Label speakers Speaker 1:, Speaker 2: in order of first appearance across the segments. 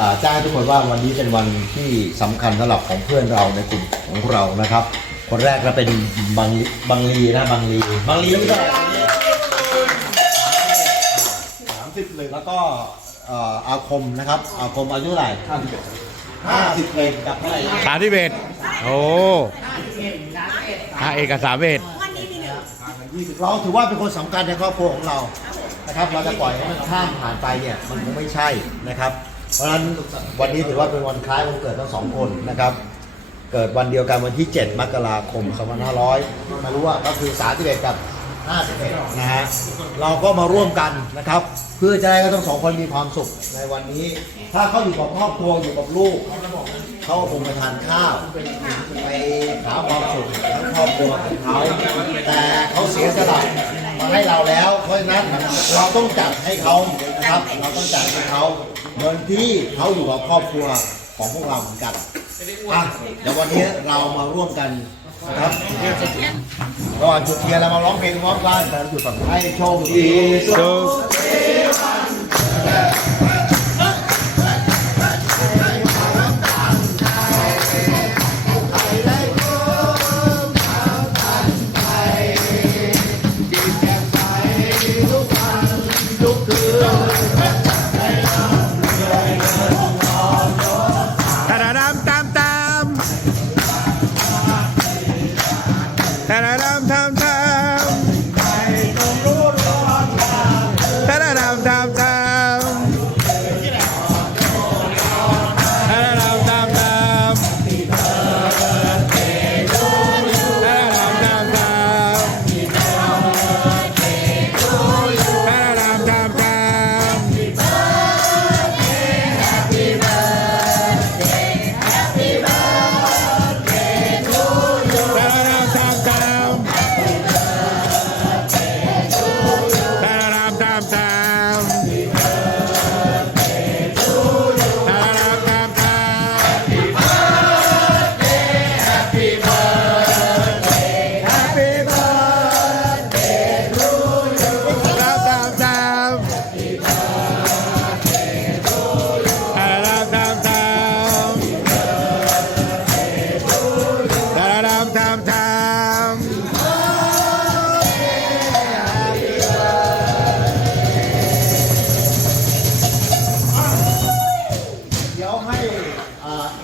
Speaker 1: อ่าแจ้งให้ทุกคนว่าวันนี้เป็นวันที่สำคัญสำหรับของเพื่อนเราในกลุ่มของเรานะครับ คนแรกก็เป็นบังบังลีนะบังลีบังลีไม่ใช่สามสิบเลยแล้วก็เอ่ออาคมนะครับ อาคมอายุเท่าไหร่ห้าสิบห้าสิบเอ็ดกับเท่าไหร่นะ
Speaker 2: สามที่เบสโอ้ห้าเอกสามเบส
Speaker 1: เราถือว่าเป็นคนสำคัญในครอบครัวของเรานะครับ เราจะปล่อยให้มันข้ามผ่านไปเนี่ยมันคงไม่ใช่นะครับ เพราะฉะนั้นวันนี้ถือว่าเป็นวันคล้ายวันเกิดทั้งสองคนนะครับ เกิดวันเดียวกันวันที่ 7 มกราคม 2500ม่รู้ว่าก็คือ31กับ51นะฮะเราก็มาร่วมกันนะครับ เพื่อจะให้ทั้งสองคนมีความสุขในวันนี้ ถ้าเขาอยู่กับครอบครัวอยู่กับลูกเขาคงไปทานข้าวไปหาความสุขทั้งครอบครัวของเขาแต่เขาเสียสละมาให้เราแล้ว เพราะฉะนั้นเราต้องจัดให้เขานะครับ เราต้องจัดให้เขา เหมือนที่เขาอยู่กับครอบครัวของพวกเราเหมือนกันอะเดี๋ยววันนี้เรามาร่วมกันครับก่อนจุดเทียนเรามาร้องเพลงพร้อมกันแต่จุดฝั่งให้โชคดีสุข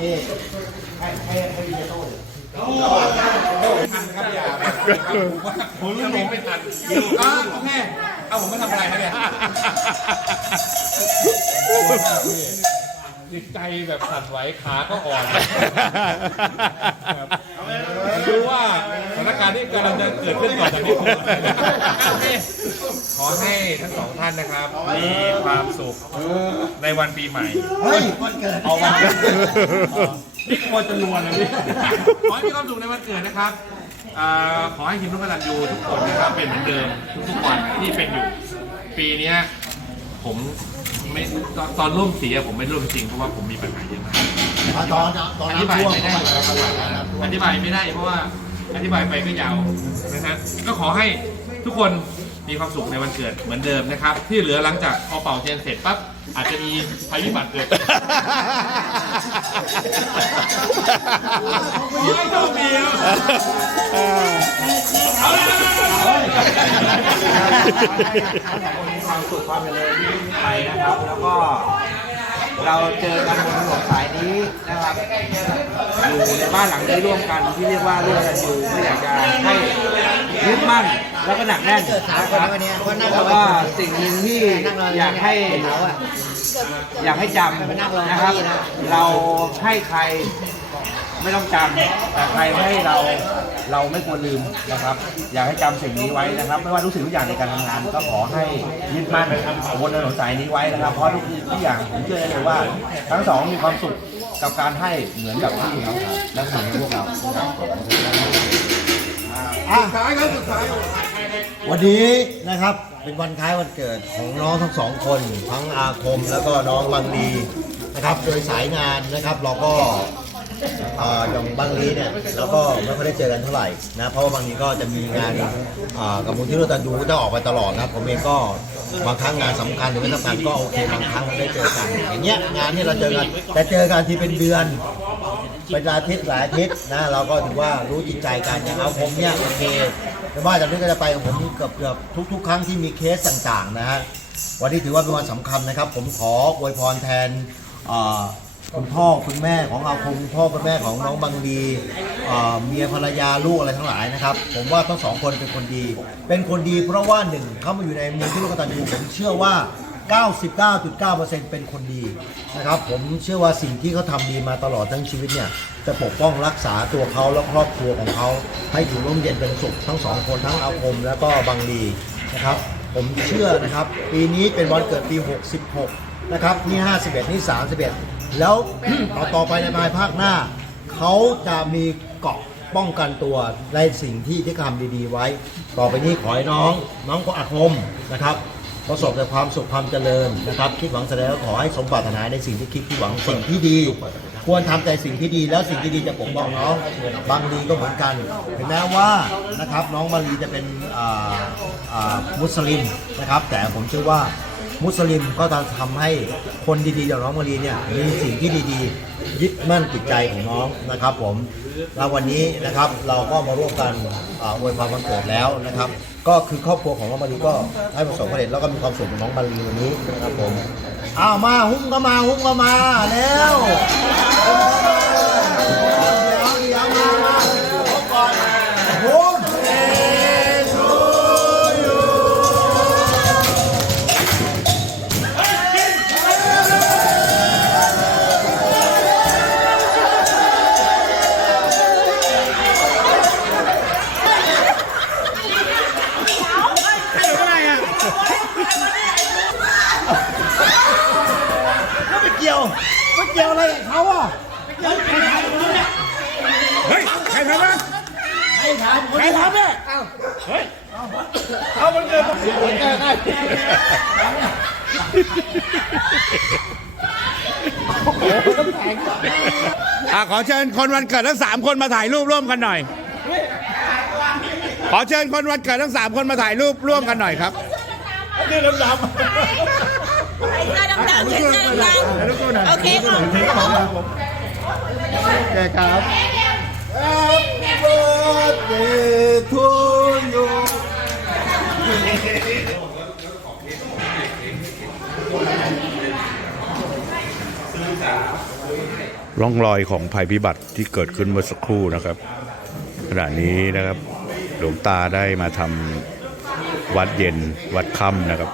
Speaker 1: อ่าเอให้ให้ให้ยีโต้เลย
Speaker 3: ผมเรื่องผมไม่ทันอ่าโอเคเอาผมมาทำอะไรครับเนี่ยจิตใจแบบสั่นไหวขาก็อ่อนรู้ว่าสถานการณ์ที่กำลังจะเกิดขึ้นต่อจากนี้ อให้ทั้งสองท่านนะครับ มีความสุขในวันปีใหม่
Speaker 1: เฮ้ยวันเกิด
Speaker 3: เอาวันนี่กลัวจะรวนเลยพี่ขอให้มีความสุขในวันเกิดนะครับอ่าขอให้ทีมรุ่งกตันยูทุกคนนะครับเป็นเหมือนเดิมทุกๆวันที่เป็นอยู่ ปีเนี้ยผมไม่ตอนตอนร่วมเสียผมไม่ร่วมจริงเพราะว่าผมมีปัญหาเยอะมาก
Speaker 1: อะตอนตอน
Speaker 3: อธิบาย
Speaker 1: น้ำท่วม
Speaker 3: ไม่ได้
Speaker 1: เข้ามาแล้วครับ
Speaker 3: อธิบายไม่ได้เพราะว่าอธิบายไปก็ยาวนะฮะก็ขอให้ทุกคน มีความสุขในวันเกิดเหมือนเดิมนะครับ ที่เหลือหลังจากพอเป่าเทียนเสร็จปั๊บอาจจะมีภัยพิบัติเกิดขอให้โชคดีครับเอาเลย
Speaker 4: มีความสุขความเจริญยิ่งไปนะครับ แล้วก็ เราเจอกันบนถนนสายนี้นะครับอยู่ในบ้านหลังนี้ร่วมกันที่เรียกว่าร่วมกันอยู่ก็อยากจะให้ยึดมั่นแล้วก็หนักแน่นนะครับแล้วก็สิ่งหนึ่งที่อยากให้อยากให้จำนะครับ เราให้ใคร ไม่ต้องจำแต่ใครให้เราเราไม่ควรลืมนะครับ อยากให้จำสิ่งนี้ไว้นะครับ ไม่ว่าทุกสิ่งทุกอย่างในการทำงาน ก็ขอให้ยึดมั่นบนถนนสายนี้ไว้นะครับ เพราะทุกทุกอย่างผมเชื่อได้เลยว่า ทั้งสองมีความสุขกับการให้เหมือนกับที่เขาและเหมือนกับพวกเรา
Speaker 1: อะวันนี้นะครับเป็นวันคล้ายวันเกิดของน้องทั้งสองคน ทั้งอาคมแล้วก็น้องวังดีนะครับ โดยสายงานนะครับเราก็ อ่ออย่างบางลีเนี่ยเราก็ไม่ค่อยได้เจอกันเท่าไหร่นะเพราะว่าบางทีก็จะมีงานอ่อกับมูลที่เราตันยูก็จะออกไปตลอดนะผมเองก็บางครั้งงานสำคัญหรือไม่สำคัญก็โอเคบางครั้งเราได้เจอกันอย่างเงี้ยงานที่เราเจอกันแต่เจอกันที่เป็นเดือน เป็นอาทิตย์หลายอาทิตย์นะเราก็ถือว่ารู้จิตใจกันอย่างเอาผมเนี่ยโอเคไม่ว่าจากนี้ก็จะไปของผมเกือบเกือบทุกทุก ๆ ครั้งที่มีเคสต่างๆนะฮะวันนี้ถือว่าเป็นวันสำคัญนะครับ ผมขออวยพรแทนเอ่อ คุณพ่อคุณแม่ของอาคมคุณพ่อคุณแม่ของน้องบางดีเมียภรรยาลูกอะไรทั้งหลายนะครับ ผมว่าทั้งสองคนเป็นคนดี เป็นคนดีเพราะว่าหนึ่งเขามาอยู่ในมูลที่ลูกตันยูผมเชื่อว่า 99.9%เป็นคนดีนะครับ ผมเชื่อว่าสิ่งที่เขาทำดีมาตลอดทั้งชีวิตเนี่ยจะปกป้องรักษาตัวเขาและครอบครัวของเขา ให้อยู่ร่มเย็นเป็นสุขทั้งสองคนทั้งอาคมแล้วก็บังดีนะครับ ผมเชื่อนะครับ ปีนี้เป็นวันเกิดปี 66 นะครับนี่ 51 นี่ 31 แล้ว ต่อต่อไปในภายภาคหน้า เขาจะมีเกาะป้องกันตัวในสิ่งที่ที่ทำดีๆไว้ ต่อไปนี้ขอให้น้อง น้องก็อาคมนะครับ ประสบแต่ความสุขความเจริญนะครับ คิดหวังแสดงขอให้สมปรารถนาในสิ่งที่คิดที่หวังสิ่งที่ดี ควรทำแต่สิ่งที่ดีแล้วสิ่งที่ดีจะปกป้องน้องบางดีก็เหมือนกันถึงแม้ว่านะครับน้องมารีจะเป็นอ่าอ่ามุสลิมนะครับ แต่ผมเชื่อว่า มุสลิมก็จะทำให้คนดีๆอย่างน้องมารีเนี่ยมีสิ่งที่ดีๆ ยึดมั่นจิตใจของน้องนะครับผมแล้ววันนี้นะครับเราก็มาร่วมกันอวยพรวันเกิดแล้วนะครับ ก็คือครอบครัวของน้องมารีก็ให้ประสบความสำเร็จแล้วก็มีความสุขกับน้องมารีวันนี้นะครับผมอ้าวมาหุ้มก็มาหุ้มก็มาแล้ว ไม่เกี่ยวไม่เกี่ยวอะไรกับเขาอะ
Speaker 2: เฮ้ยใครทำวะ
Speaker 1: ใครถามใครถามเนี่ย
Speaker 2: เอามันเกิดมา
Speaker 1: แก้ได้
Speaker 2: อะขอเชิญคนวันเกิดทั้งสามคนมาถ่ายรูปร่วมกันหน่อย ขอเชิญคนวันเกิดทั้งสามคนมาถ่ายรูปร่วมกันหน่อยครับ
Speaker 1: นี่ดำด
Speaker 5: ใส่เสื้อดำๆใส่เสื้อ ดำๆโอเคค่ะำ
Speaker 1: แกครับ Happy birthday to you
Speaker 2: ร่องรอยของภัยพิบัติที่เกิดขึ้นเมื่อสักครู่นะครับ ขณะนี้นะครับ หลวงตาได้มาทำวัดเย็นวัดค่ำนะครับ